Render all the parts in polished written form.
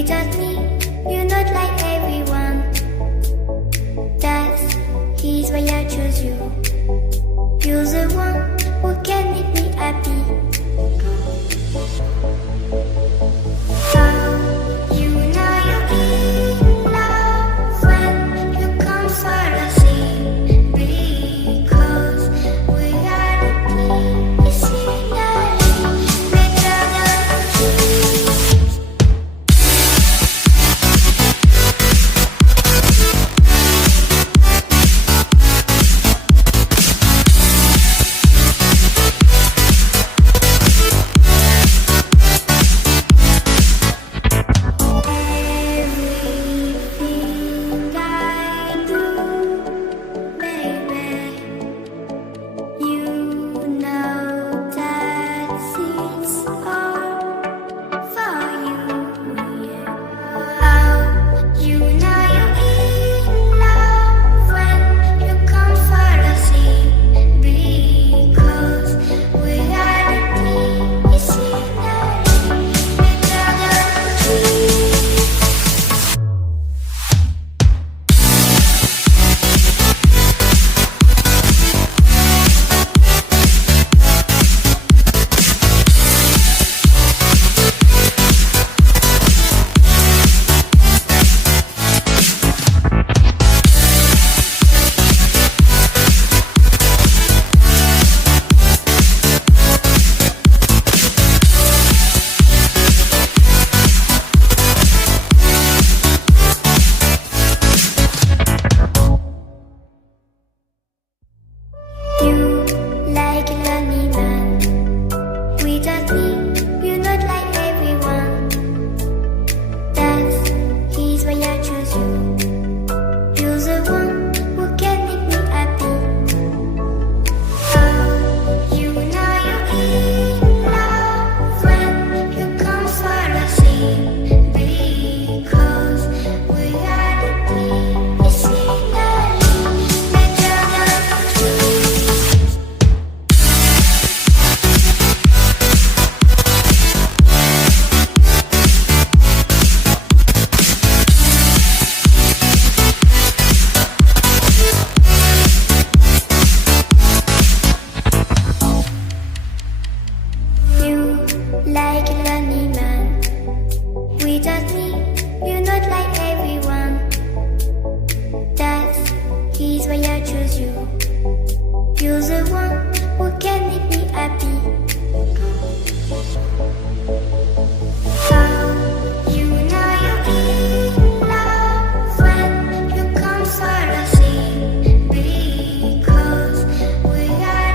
Without me, you're not like everyone. That's he's why I choose you. You're the one who can make me happy. How you know you're in love when you come for the sea. Because we are the signally better than trees. Everything I do, baby, you know that it's all for you. Yeah. How you know you're in love when you come for the sea. Because we are the signally better than trees. You like a lonely man. Without me, you're not like everyone. That's he's why I choose you. You're the one who can make me happy. How you know you're in love when you come for the sea. Because we are the signally better than trees. You like a lonely man. Without me, you're not like everyone. That's he's why I choose you. You're the one who can make me happy. How you know you're in love when you come for the sea. Because we are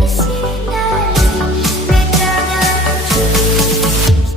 the signally better than trees.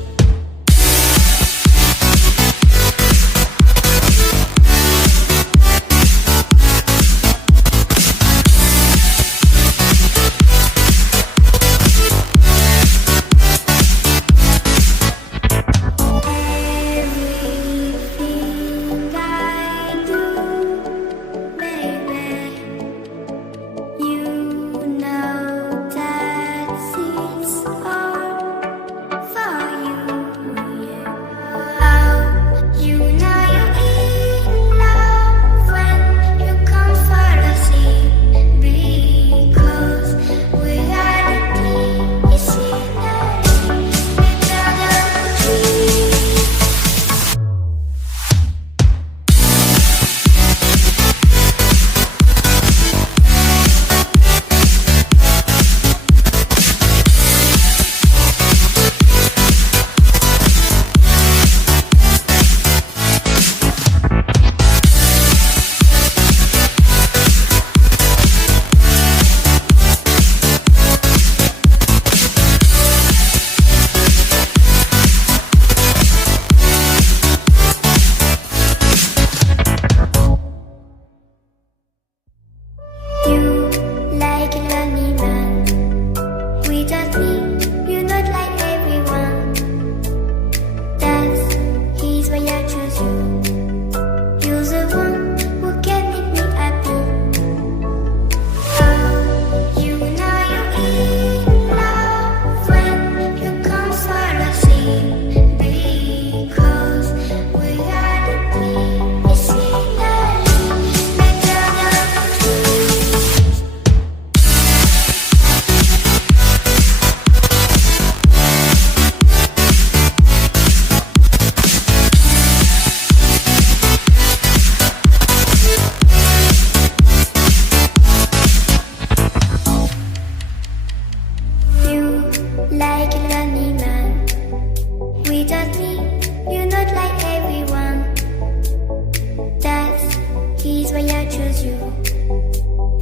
choose you.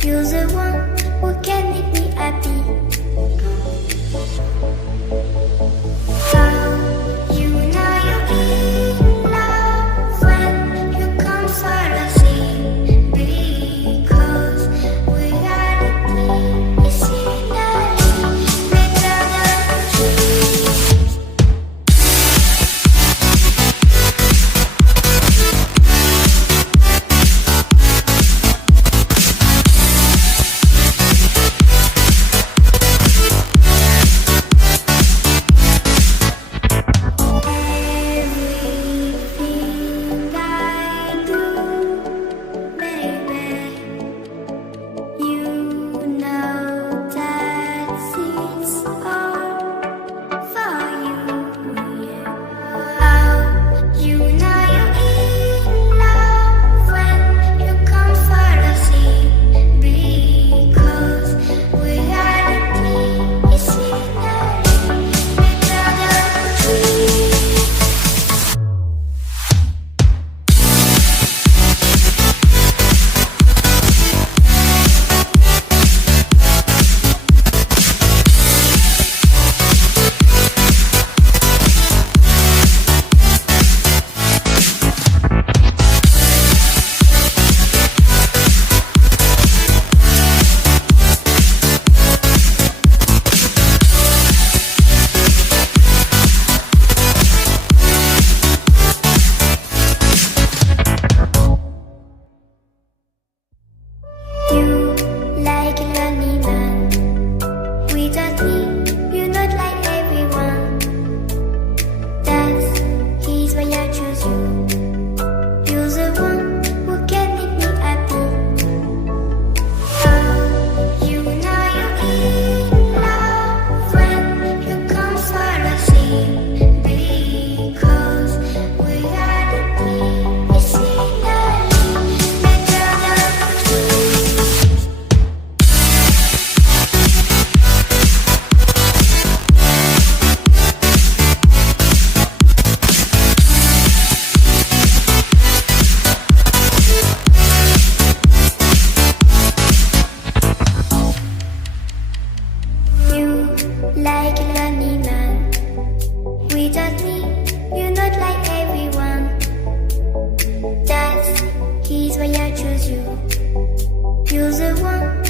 You're the one who can make me happy. How you know you're in love when you come for the sea? Because reality is finally better than dreams. Everything I do, baby, you know that it's all for you. Yeah. How you know you're in love when you come for the sea? Because reality is finally better than dreams. You like a lonely man. Without me, you're not like everyone. That's he's why I choose you. You're the one who can make me happy. How you know you're in love when you come for the sea? Because reality is finally better than dreams. You like a lonely man. Without me, you're not like everyone. That's he's why I choose you. You're the one